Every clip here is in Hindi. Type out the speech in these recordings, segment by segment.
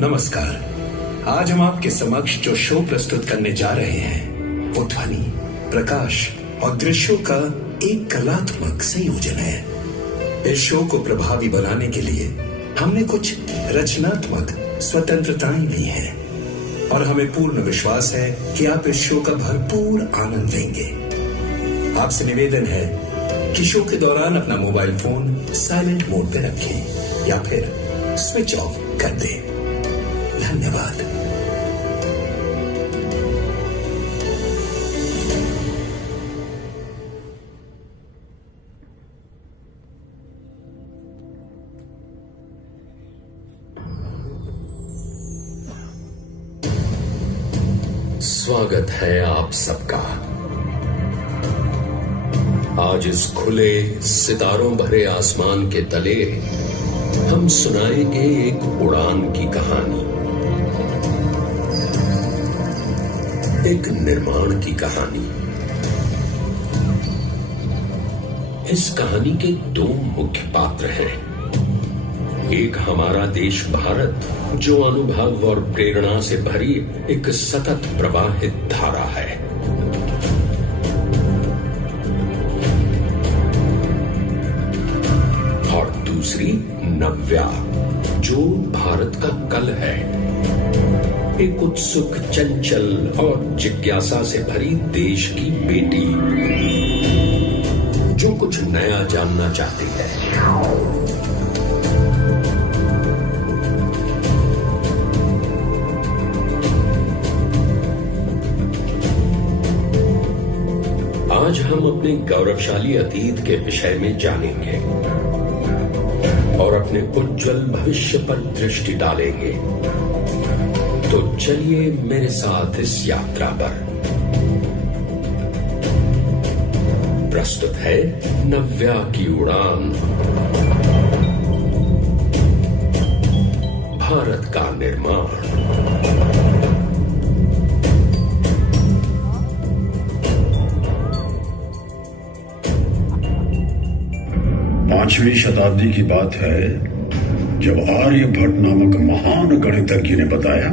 नमस्कार। आज हम आपके समक्ष जो शो प्रस्तुत करने जा रहे हैं वो ध्वनि, प्रकाश और दृश्यों का एक कलात्मक संयोजन है। इस शो को प्रभावी बनाने के लिए हमने कुछ रचनात्मक स्वतंत्रताएं ली हैं और हमें पूर्ण विश्वास है कि आप इस शो का भरपूर आनंद लेंगे। आपसे निवेदन है कि शो के दौरान अपना मोबाइल फोन साइलेंट मोड पे रखें या फिर स्विच ऑफ कर दें। धन्यवाद। स्वागत है आप सबका। आज इस खुले सितारों भरे आसमान के तले हम सुनाएंगे एक उड़ान की कहानी, एक निर्माण की कहानी। इस कहानी के दो मुख्य पात्र हैं। एक हमारा देश भारत, जो अनुभव और प्रेरणा से भरी एक सतत प्रवाहित धारा है। और दूसरी नव्या, जो भारत का कल है, एक उत्सुक, चंचल और जिज्ञासा से भरी देश की बेटी, जो कुछ नया जानना चाहती है। आज हम अपने गौरवशाली अतीत के विषय में जानेंगे और अपने उज्जवल भविष्य पर दृष्टि डालेंगे। तो चलिए मेरे साथ इस यात्रा पर। प्रस्तुत है नव्या की उड़ान, भारत का निर्माण। पांचवी शताब्दी की बात है, जब आर्यभट्ट नामक महान गणितज्ञ ने बताया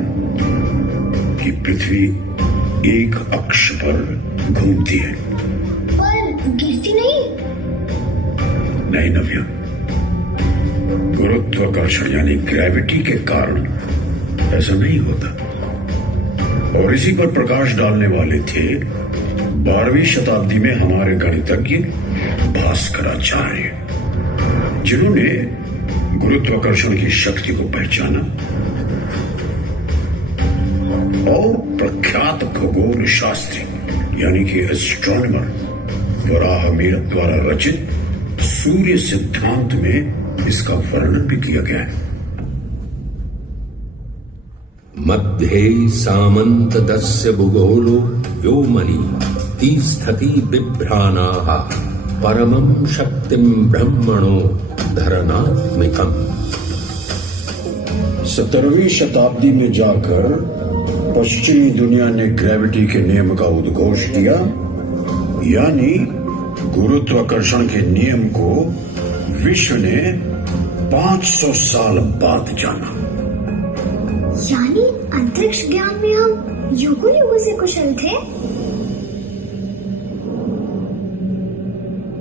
कि पृथ्वी एक अक्ष पर घूमती है, पर गिरती नहीं। नहीं नव्या, गुरुत्वाकर्षण यानी ग्रेविटी के कारण ऐसा नहीं होता। और इसी पर प्रकाश डालने वाले थे 12वीं शताब्दी में हमारे गणितज्ञ भास्कराचार्य, जिन्होंने गुरुत्वाकर्षण की शक्ति को पहचाना और प्रख्यात खगोल शास्त्री यानी कि एस्ट्रोनॉमर वराहमिहिर द्वारा रचित सूर्य सिद्धांत में इसका वर्णन भी किया गया है। मध्ये सामंतदस्य भूगोलो व्योमनि तिष्ठति बिभ्राणाः परमं शक्तिं ब्रह्मणो धरनात्मिकम्। 17वीं शताब्दी में जाकर पश्चिमी दुनिया ने ग्रेविटी के नियम का उद्घोष किया, यानी गुरुत्वाकर्षण के नियम को विश्व ने 500 साल बाद जाना। यानी अंतरिक्ष ज्ञान में हम युगों युगों से कुशल थे।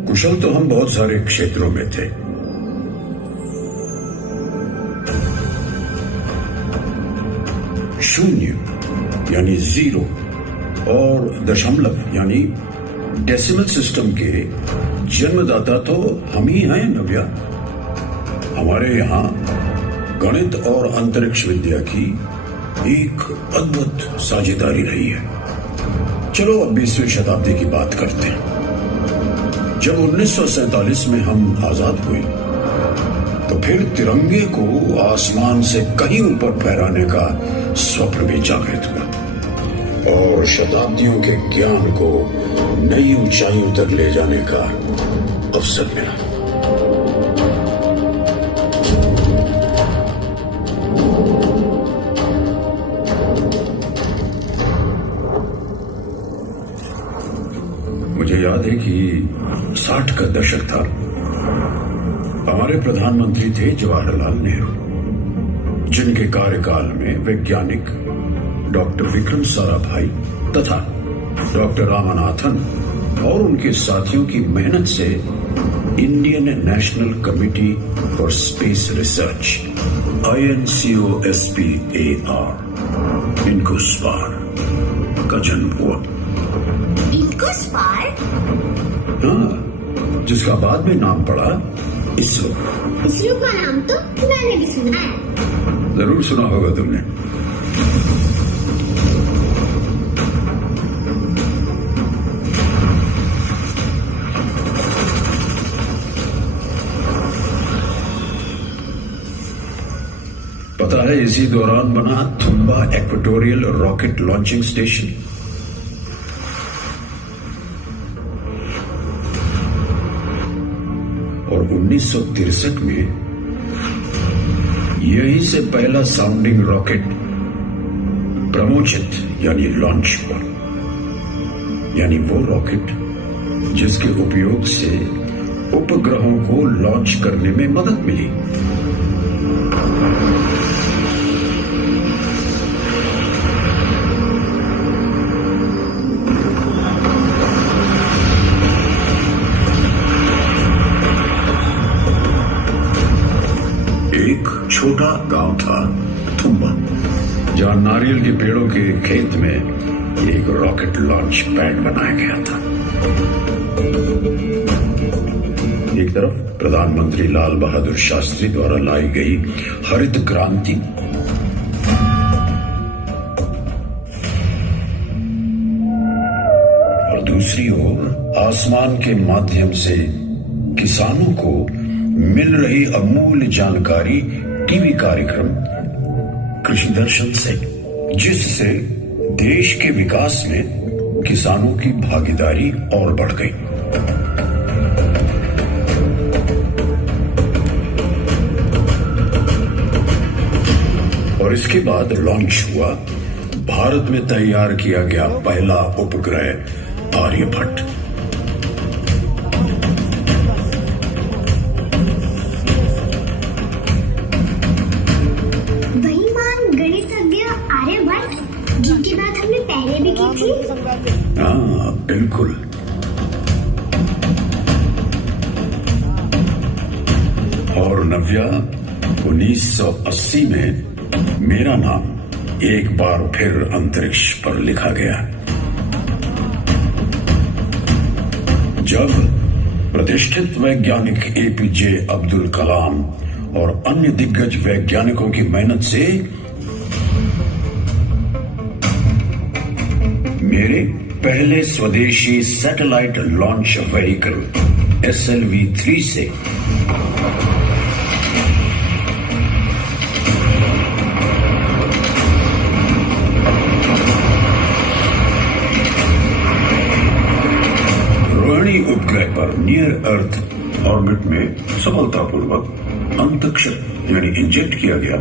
कुशल तो हम बहुत सारे क्षेत्रों में थे। शून्य यानी जीरो और दशमलव यानी डेसिमल सिस्टम के जन्मदाता तो हम ही हैं नव्या। हमारे यहां गणित और अंतरिक्ष विद्या की एक अद्भुत साझेदारी रही है। चलो अब 20वीं शताब्दी की बात करते हैं। जब 1947 में हम आजाद हुए तो फिर तिरंगे को आसमान से कहीं ऊपर फहराने का स्वप्न भी जागृत हुआ और शताब्दियों के ज्ञान को नई ऊंचाइयों तक ले जाने का अवसर मिला। मुझे याद है कि 60 का दशक था। हमारे प्रधानमंत्री थे जवाहरलाल नेहरू। जिनके कार्यकाल में वैज्ञानिक डॉक्टर विक्रम साराभाई तथा डॉक्टर रामनाथन और उनके साथियों की मेहनत से Indian national committee for space research INCOSPAR INCOSPAR का जन्म हुआ। इनकोस्पार? हाँ, जिसका बाद में नाम पड़ा इसरो। इसरो का नाम तो मैंने भी सुना है। जरूर सुना होगा तुमने। पता है इसी दौरान बना Thumba equatorial rocket launching station. और 1963 में यहीं से पहला साउंडिंग रॉकेट प्रमोचित यानी लॉन्च हुआ। यानी वो रॉकेट जिसके उपयोग से उपग्रहों को लॉन्च करने में मदद मिली। एक छोटा गांव था थुम्बा, जहां नारियल के पेड़ों के खेत में एक रॉकेट लॉन्च पैड बनाया गया था। एक तरफ प्रधानमंत्री लाल बहादुर शास्त्री द्वारा लाई गई हरित क्रांति, और दूसरी ओर आसमान के माध्यम से किसानों को मिल रही अमूल्य जानकारी टीवी कार्यक्रम कृषि दर्शन से, जिससे देश के विकास में किसानों की भागीदारी और बढ़ गई। और इसके बाद लॉन्च हुआ भारत में तैयार किया गया पहला उपग्रह आर्यभट्ट। जिनकी बात हमने पहले भी की थी। हाँ, बिल्कुल। और नव्या, 1980 में मेरा नाम एक बार फिर अंतरिक्ष पर लिखा गया, जब प्रतिष्ठित वैज्ञानिक APJ अब्दुल कलाम और अन्य दिग्गज वैज्ञानिकों की मेहनत से मेरे पहले स्वदेशी सैटेलाइट लॉन्च व्हीकल SLV-3 से रोहिणी उपग्रह पर नियर अर्थ ऑर्बिट में सफलतापूर्वक अंतरिक्ष यानी इंजेक्ट किया गया।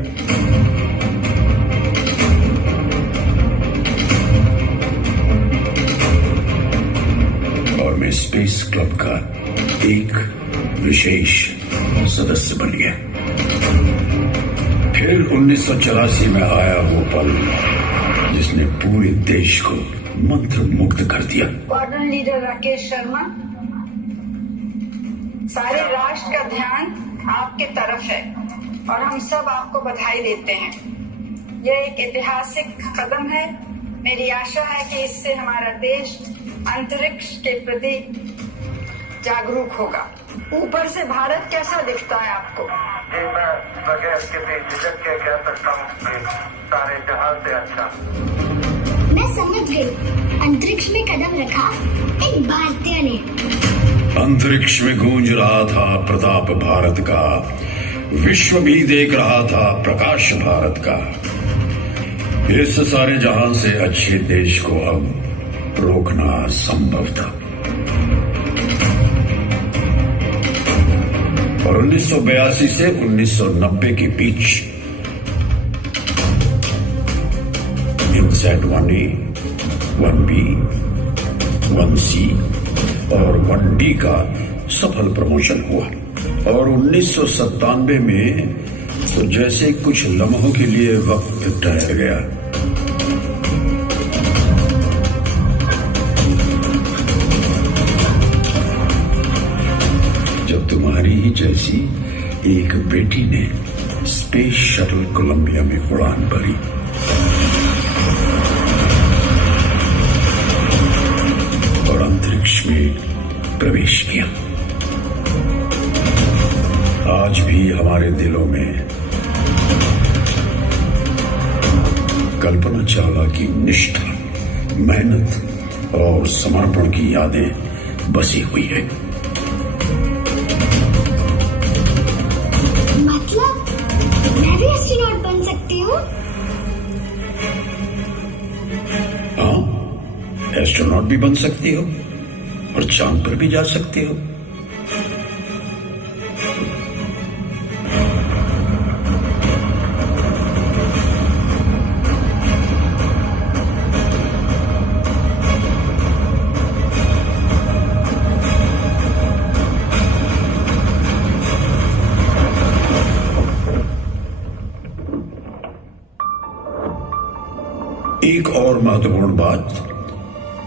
में स्पेस क्लब का एक विशेष सदस्य बन गया। फिर 1984 में आया वो पल जिसने पूरे देश को मंत्रमुग्ध कर दिया। वार्डन लीडर राकेश शर्मा, सारे राष्ट्र का ध्यान आपके तरफ है और हम सब आपको बधाई देते हैं। यह एक ऐतिहासिक कदम है। मेरी आशा है कि इससे हमारा देश अंतरिक्ष के प्रति जागरूक होगा। ऊपर से भारत कैसा दिखता है आपको? मैं बगैर किसी झिझक के कह सकता हूँ कि सारे जहां से अच्छा। मैं समझ गई। अंतरिक्ष में कदम रखा एक भारतीय ने। अंतरिक्ष में गूंज रहा था प्रताप भारत का, विश्व भी देख रहा था प्रकाश भारत का। इस सारे जहां से अच्छे देश को अब रोकना संभव था। और 1982 से 1990 के बीच INSAT 1A, 1B, 1C और 1D का सफल प्रमोशन हुआ। और 1997 में तो जैसे कुछ लम्हों के लिए वक्त ठहर गया। जब तुम्हारी ही जैसी एक बेटी ने स्पेस शटल कोलंबिया में उड़ान भरी। और अंतरिक्ष में प्रवेश किया। आज भी हमारे दिलों में कल्पना चावला की निष्ठा, मेहनत और समर्पण की यादें बसी हुई है। मतलब मैं भी एस्ट्रोनॉट बन सकती हूँ? हाँ, एस्ट्रोनॉट भी बन सकती हो और चांद पर भी जा सकती हो। एक और महत्वपूर्ण बात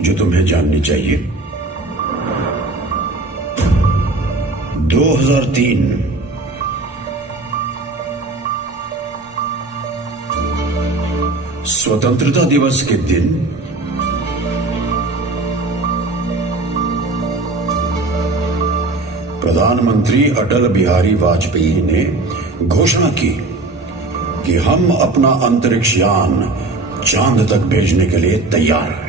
जो तुम्हें जाननी चाहिए। 2003 स्वतंत्रता दिवस के दिन प्रधानमंत्री अटल बिहारी वाजपेयी ने घोषणा की कि हम अपना अंतरिक्ष यान चांद तक भेजने के लिए तैयार हैं।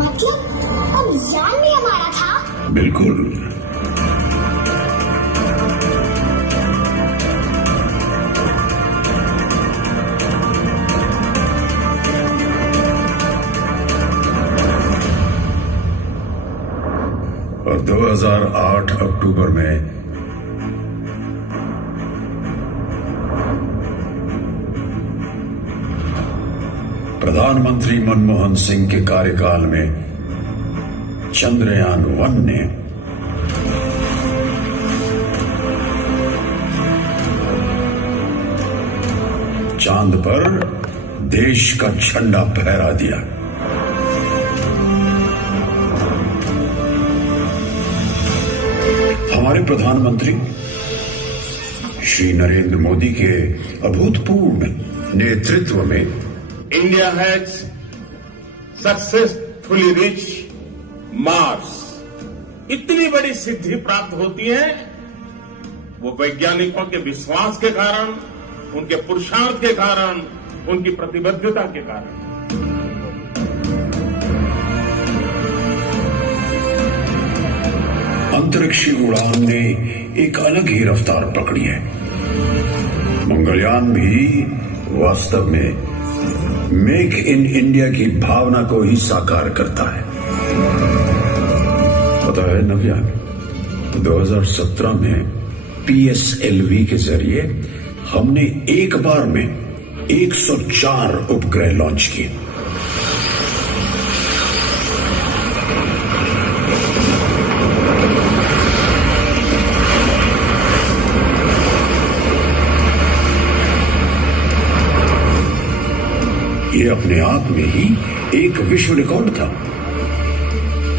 मतलब अब यान भी हमारा था? बिल्कुल। और 2008 अक्टूबर में प्रधानमंत्री मनमोहन सिंह के कार्यकाल में चंद्रयान 1 ने चांद पर देश का झंडा फहरा दिया। हमारे प्रधानमंत्री श्री नरेंद्र मोदी के अभूतपूर्व नेतृत्व में India has successfully reached Mars। इतनी बड़ी सिद्धि प्राप्त होती है वो वैज्ञानिकों के विश्वास के कारण, उनके पुरुषार्थ के कारण, उनकी प्रतिबद्धता के कारण। अंतरिक्षी उड़ान ने एक अलग ही रफ्तार पकड़ी है। मंगलयान भी वास्तव में मेक इन इंडिया की भावना को ही साकार करता है। पता है नव्या, 2017 में PSLV के जरिए हमने एक बार में 104 उपग्रह लॉन्च किए। ये अपने आप में ही एक विश्व रिकॉर्ड था।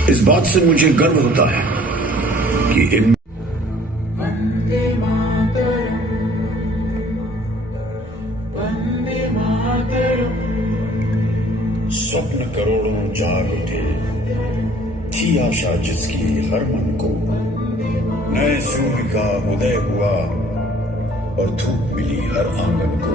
इस बात से मुझे गर्व होता है कि इन स्वप्न करोड़ों जाग उठे, थी आशा जिसकी हर मन को, नए सूर्य का उदय हुआ और धूप मिली हर आंगन को।